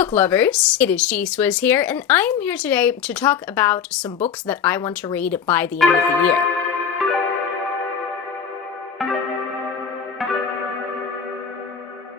book lovers, it is G-Swizz here, and I am here today to talk about some books that I want to read by the end of the year.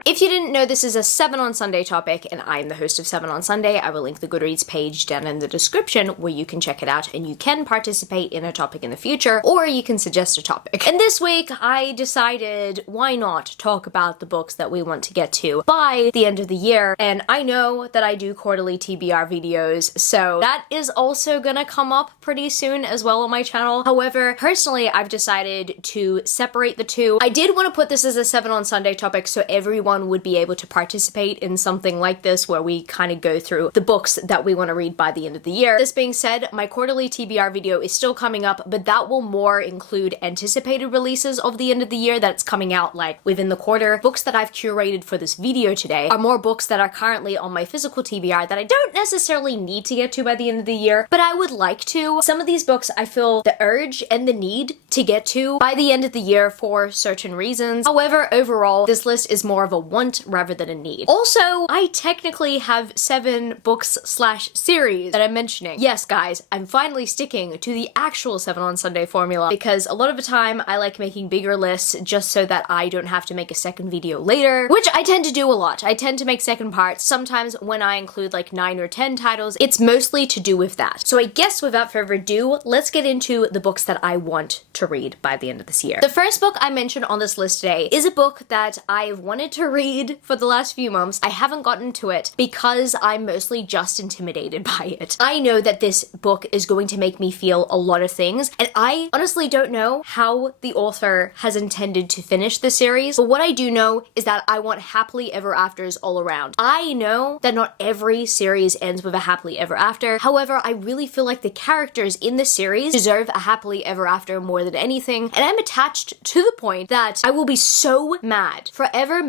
If you didn't know, this is a 7 on Sunday topic, and I'm the host of 7 on Sunday. I will link the Goodreads page down in the description where you can check it out and you can participate in a topic in the future, or you can suggest a topic. And this week, I decided why not talk about the books that we want to get to by the end of the year. And I know that I do quarterly TBR videos, so that is also gonna come up pretty soon as well on my channel. However, personally, I've decided to separate the two. I did want to put this as a 7 on Sunday topic so everyone would be able to participate in something like this where we kind of go through the books that we want to read by the end of the year. This being said, my quarterly TBR video is still coming up, but that will more include anticipated releases of the end of the year that's coming out like within the quarter. Books that I've curated for this video today are more books that are currently on my physical TBR that I don't necessarily need to get to by the end of the year, but I would like to. Some of these books I feel the urge and the need to get to by the end of the year for certain reasons. However, overall, this list is more of a want rather than a need. Also, I technically have 7 books / series that I'm mentioning. Yes, guys, I'm finally sticking to the actual 7 on Sunday formula because a lot of the time I like making bigger lists just so that I don't have to make a second video later, which I tend to do a lot. I tend to make second parts. Sometimes when I include like 9 or 10 titles, it's mostly to do with that. So I guess without further ado, let's get into the books that I want to read by the end of this year. The first book I mentioned on this list today is a book that I've wanted to read for the last few months. I haven't gotten to it because I'm mostly just intimidated by it. I know that this book is going to make me feel a lot of things, and I honestly don't know how the author has intended to finish the series, but what I do know is that I want happily ever afters all around. I know that not every series ends with a happily ever after. However, I really feel like the characters in the series deserve a happily ever after more than anything, and I'm attached to the point that I will be so mad, forever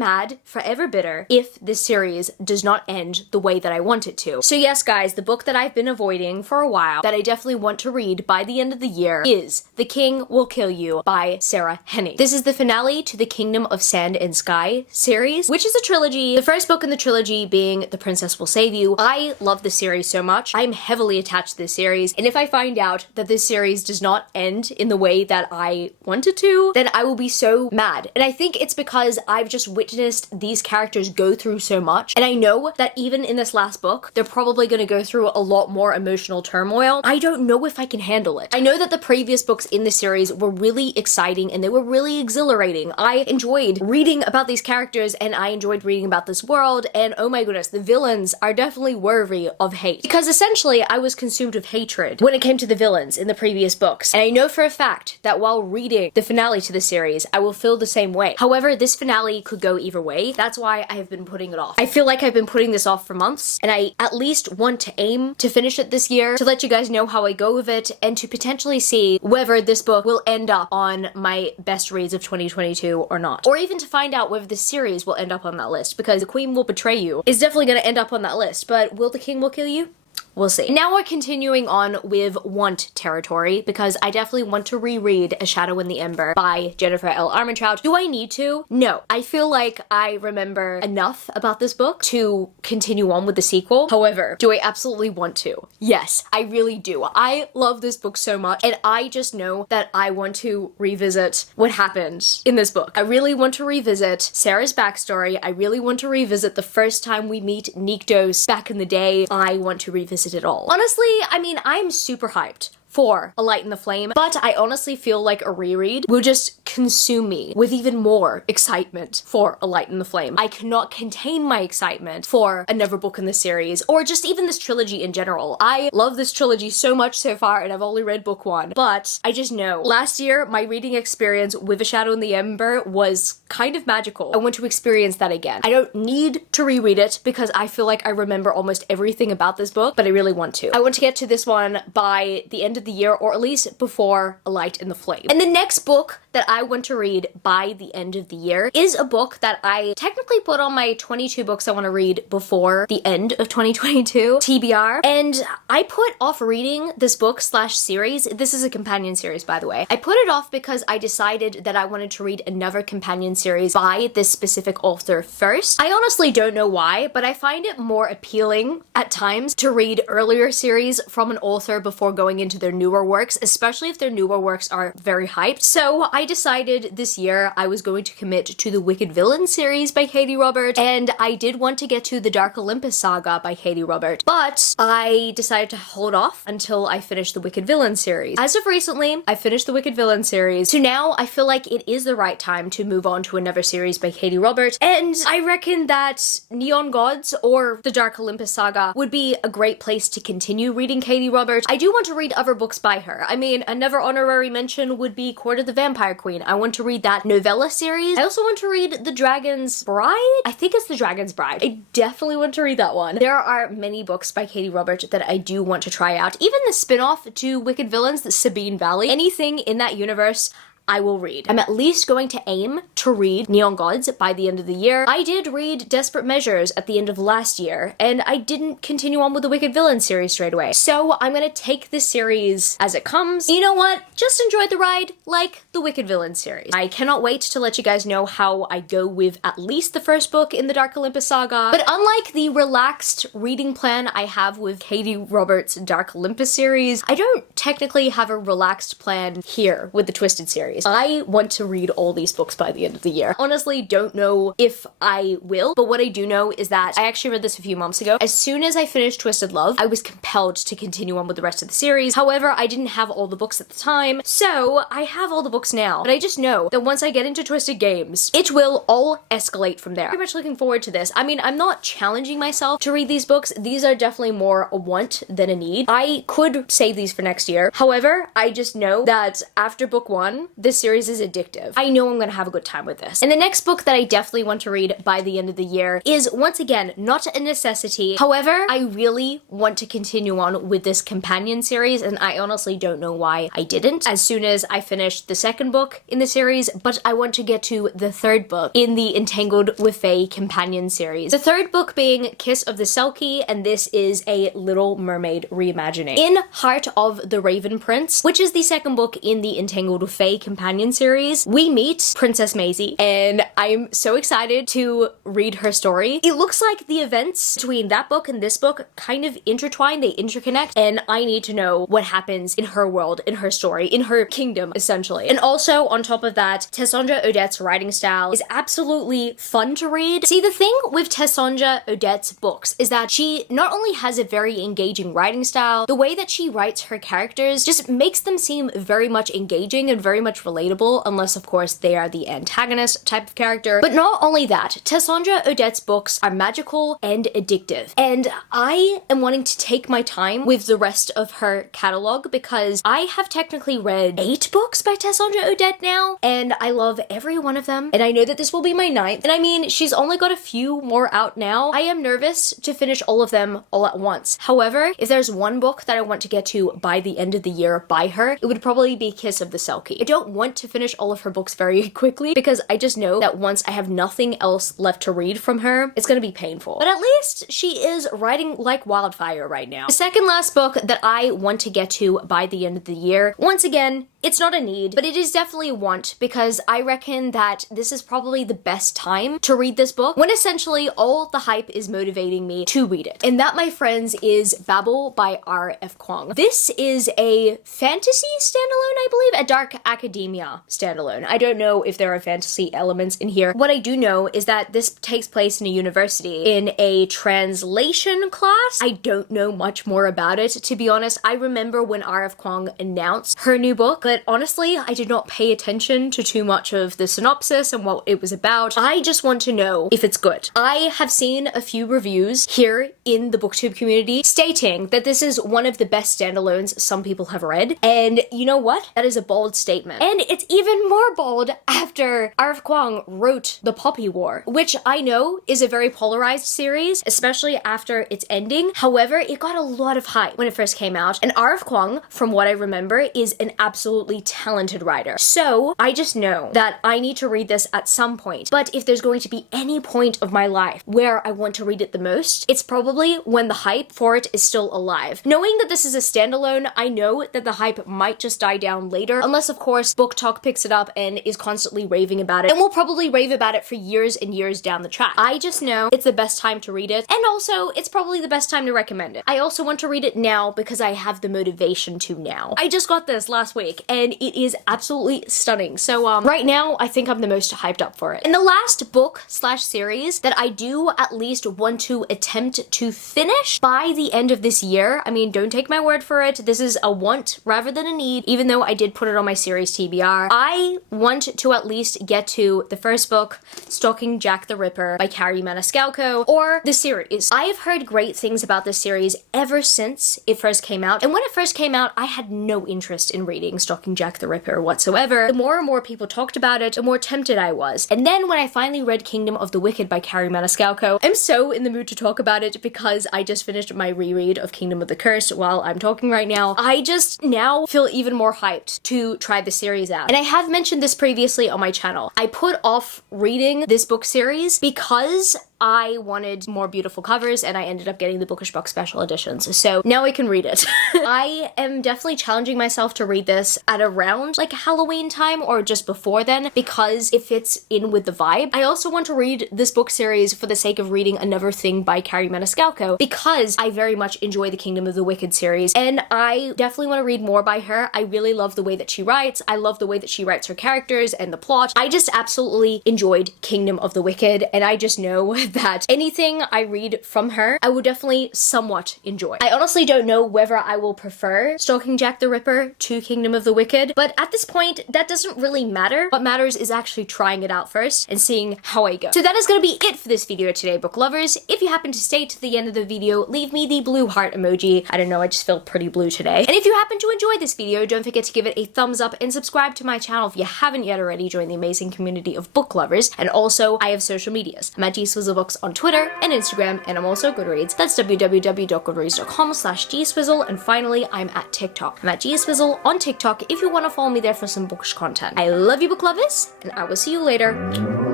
bitter, if this series does not end the way that I want it to. So yes, guys, the book that I've been avoiding for a while that I definitely want to read by the end of the year is The King Will Kill You by Sarah Henning. This is the finale to the Kingdom of Sand and Sky series, which is a trilogy. The first book in the trilogy being The Princess Will Save You. I love this series so much. I'm heavily attached to this series, and if I find out that this series does not end in the way that I want it to, then I will be so mad. And I think it's because I've just witnessed these characters go through so much, and I know that even in this last book, they're probably going to go through a lot more emotional turmoil. I don't know if I can handle it. I know that the previous books in the series were really exciting and they were really exhilarating. I enjoyed reading about these characters and I enjoyed reading about this world, and oh my goodness, the villains are definitely worthy of hate. Because essentially, I was consumed with hatred when it came to the villains in the previous books, and I know for a fact that while reading the finale to the series, I will feel the same way. However, this finale could go either way. That's why I have been putting it off. I feel like I've been putting this off for months, and I at least want to aim to finish it this year to let you guys know how I go with it and to potentially see whether this book will end up on my best reads of 2022 or not. Or even to find out whether this series will end up on that list, because The Queen Will Betray You is definitely going to end up on that list, but will The King Will Kill You? We'll see. Now we're continuing on with want territory because I definitely want to reread A Shadow in the Ember by Jennifer L. Armentrout. Do I need to? No. I feel like I remember enough about this book to continue on with the sequel. However, do I absolutely want to? Yes, I really do. I love this book so much, and I just know that I want to revisit what happened in this book. I really want to revisit Sarah's backstory. I really want to revisit the first time we meet Nyktos back in the day. I want to revisit it all. Honestly, I mean, I'm super hyped for A Light in the Flame, but I honestly feel like a reread will just consume me with even more excitement for A Light in the Flame. I cannot contain my excitement for another book in the series, or just even this trilogy in general. I love this trilogy so much so far, and I've only read book 1, but I just know last year my reading experience with A Shadow in the Ember was kind of magical. I want to experience that again. I don't need to reread it because I feel like I remember almost everything about this book, but I really want to. I want to get to this one by the end of the year, or at least before A Light in the Flame. And the next book that I want to read by the end of the year is a book that I technically put on my 22 books I want to read before the end of 2022, TBR, and I put off reading this book slash series. This is a companion series, by the way. I put it off because I decided that I wanted to read another companion series by this specific author first. I honestly don't know why, but I find it more appealing at times to read earlier series from an author before going into their newer works, especially if their newer works are very hyped. So I decided this year I was going to commit to the Wicked Villain series by Katie Robert, and I did want to get to the Dark Olympus saga by Katie Robert, but I decided to hold off until I finished the Wicked Villain series. As of recently, I finished the Wicked Villain series, so now I feel like it is the right time to move on to another series by Katie Robert, and I reckon that Neon Gods or the Dark Olympus saga would be a great place to continue reading Katie Robert. I do want to read other books by her. I mean, another honorary mention would be Court of the Vampire Queen. I want to read that novella series. I also want to read The Dragon's Bride. I think it's The Dragon's Bride. I definitely want to read that one. There are many books by Katie Robert that I do want to try out. Even the spin-off to Wicked Villains, the Sabine Valley. Anything in that universe, I will read. I'm at least going to aim to read Neon Gods by the end of the year. I did read Desperate Measures at the end of last year, and I didn't continue on with the Wicked Villain series straight away. So I'm gonna take this series as it comes. You know what? Just enjoy the ride like the Wicked Villain series. I cannot wait to let you guys know how I go with at least the first book in the Dark Olympus saga. But unlike the relaxed reading plan I have with Katie Roberts' Dark Olympus series, I don't technically have a relaxed plan here with the Twisted series. I want to read all these books by the end of the year. Honestly, don't know if I will, but what I do know is that I actually read this a few months ago. As soon as I finished Twisted Love, I was compelled to continue on with the rest of the series. However, I didn't have all the books at the time, so I have all the books now. But I just know that once I get into Twisted Games, it will all escalate from there. I'm very much looking forward to this. I mean, I'm not challenging myself to read these books. These are definitely more a want than a need. I could save these for next year. However, I just know that after book one, this series is addictive. I know I'm gonna have a good time with this. And the next book that I definitely want to read by the end of the year is, once again, not a necessity. However, I really want to continue on with this companion series, and I honestly don't know why I didn't as soon as I finished the second book in the series, but I want to get to the third book in the Entangled with Fae companion series. The third book being Kiss of the Selkie, and this is a Little Mermaid reimagining. In Heart of the Raven Prince, which is the second book in the Entangled with Fae companion series, we meet Princess Maisie, and I'm so excited to read her story. It looks like the events between that book and this book kind of intertwine, they interconnect, and I need to know what happens in her world, in her story, in her kingdom, essentially. And also, on top of that, Tessandra Odette's writing style is absolutely fun to read. See, the thing with Tessandra Odette's books is that she not only has a very engaging writing style, the way that she writes her characters just makes them seem very much engaging and very much relatable, unless of course they are the antagonist type of character. But not only that, Tessandra Odette's books are magical and addictive, and I am wanting to take my time with the rest of her catalog because I have technically read 8 books by Tessandra Odette now, and I love every one of them, and I know that this will be my 9th, and I mean, she's only got a few more out now. I am nervous to finish all of them all at once. However, if there's one book that I want to get to by the end of the year by her, it would probably be Kiss of the Selkie. I don't want to finish all of her books very quickly because I just know that once I have nothing else left to read from her, it's gonna be painful. But at least she is writing like wildfire right now. The second last book that I want to get to by the end of the year, once again, it's not a need, but it is definitely a want because I reckon that this is probably the best time to read this book when essentially all the hype is motivating me to read it. And that, my friends, is Babel by R.F. Kuang. This is a fantasy standalone, I believe, a dark academia standalone. I don't know if there are fantasy elements in here. What I do know is that this takes place in a university in a translation class. I don't know much more about it, to be honest. I remember when R.F. Kuang announced her new book, but honestly, I did not pay attention to too much of the synopsis and what it was about. I just want to know if it's good. I have seen a few reviews here in the booktube community stating that this is one of the best standalones some people have read, and you know what? That is a bold statement. And it's even more bold after R.F. Kuang wrote The Poppy War, which I know is a very polarized series, especially after its ending. However, it got a lot of hype when it first came out, and R.F. Kuang, from what I remember, is an absolute absolutely talented writer. So I just know that I need to read this at some point. But if there's going to be any point of my life where I want to read it the most, it's probably when the hype for it is still alive. Knowing that this is a standalone, I know that the hype might just die down later, unless of course Book Talk picks it up and is constantly raving about it, and will probably rave about it for years and years down the track. I just know it's the best time to read it, and also it's probably the best time to recommend it. I also want to read it now because I have the motivation to now. I just got this last week and it is absolutely stunning. So right now I think I'm the most hyped up for it. And the last book slash series that I do at least want to attempt to finish by the end of this year, I mean, don't take my word for it, this is a want rather than a need, even though I did put it on my series TBR. I want to at least get to the first book, Stalking Jack the Ripper by Carrie Maniscalco, or the series. I have heard great things about this series ever since it first came out, and when it first came out, I had no interest in reading Stalking Jack the Ripper whatsoever. The more and more people talked about it, the more tempted I was. And then when I finally read Kingdom of the Wicked by Carrie Maniscalco, I'm so in the mood to talk about it because I just finished my reread of Kingdom of the Cursed while I'm talking right now. I just now feel even more hyped to try the series out. And I have mentioned this previously on my channel. I put off reading this book series because I wanted more beautiful covers and I ended up getting the Bookish Box special editions. So now I can read it. I am definitely challenging myself to read this at around like Halloween time or just before then because it fits in with the vibe. I also want to read this book series for the sake of reading another thing by Carrie Maniscalco because I very much enjoy the Kingdom of the Wicked series and I definitely want to read more by her. I really love the way that she writes. I love the way that she writes her characters and the plot. I just absolutely enjoyed Kingdom of the Wicked and I just know that anything I read from her, I will definitely somewhat enjoy. I honestly don't know whether I will prefer Stalking Jack the Ripper to Kingdom of the Wicked, but at this point, that doesn't really matter. What matters is actually trying it out first and seeing how I go. So that is going to be it for this video today, book lovers. If you happen to stay to the end of the video, leave me the blue heart emoji. I don't know, I just feel pretty blue today. And if you happen to enjoy this video, don't forget to give it a thumbs up and subscribe to my channel if you haven't yet already. Join the amazing community of book lovers. And also, I have social medias. I'm at GSwizzleBooks on Twitter and Instagram, and I'm also Goodreads. That's www.goodreads.com/gswizzle. And finally, I'm at TikTok. I'm at gswizzle on TikTok if you want to follow me there for some bookish content. I love you, book lovers, and I will see you later.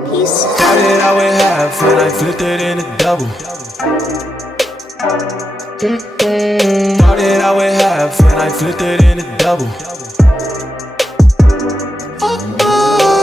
Peace. How did I weigh half and I flipped it in a double? How did I weigh half and I flipped it in a double?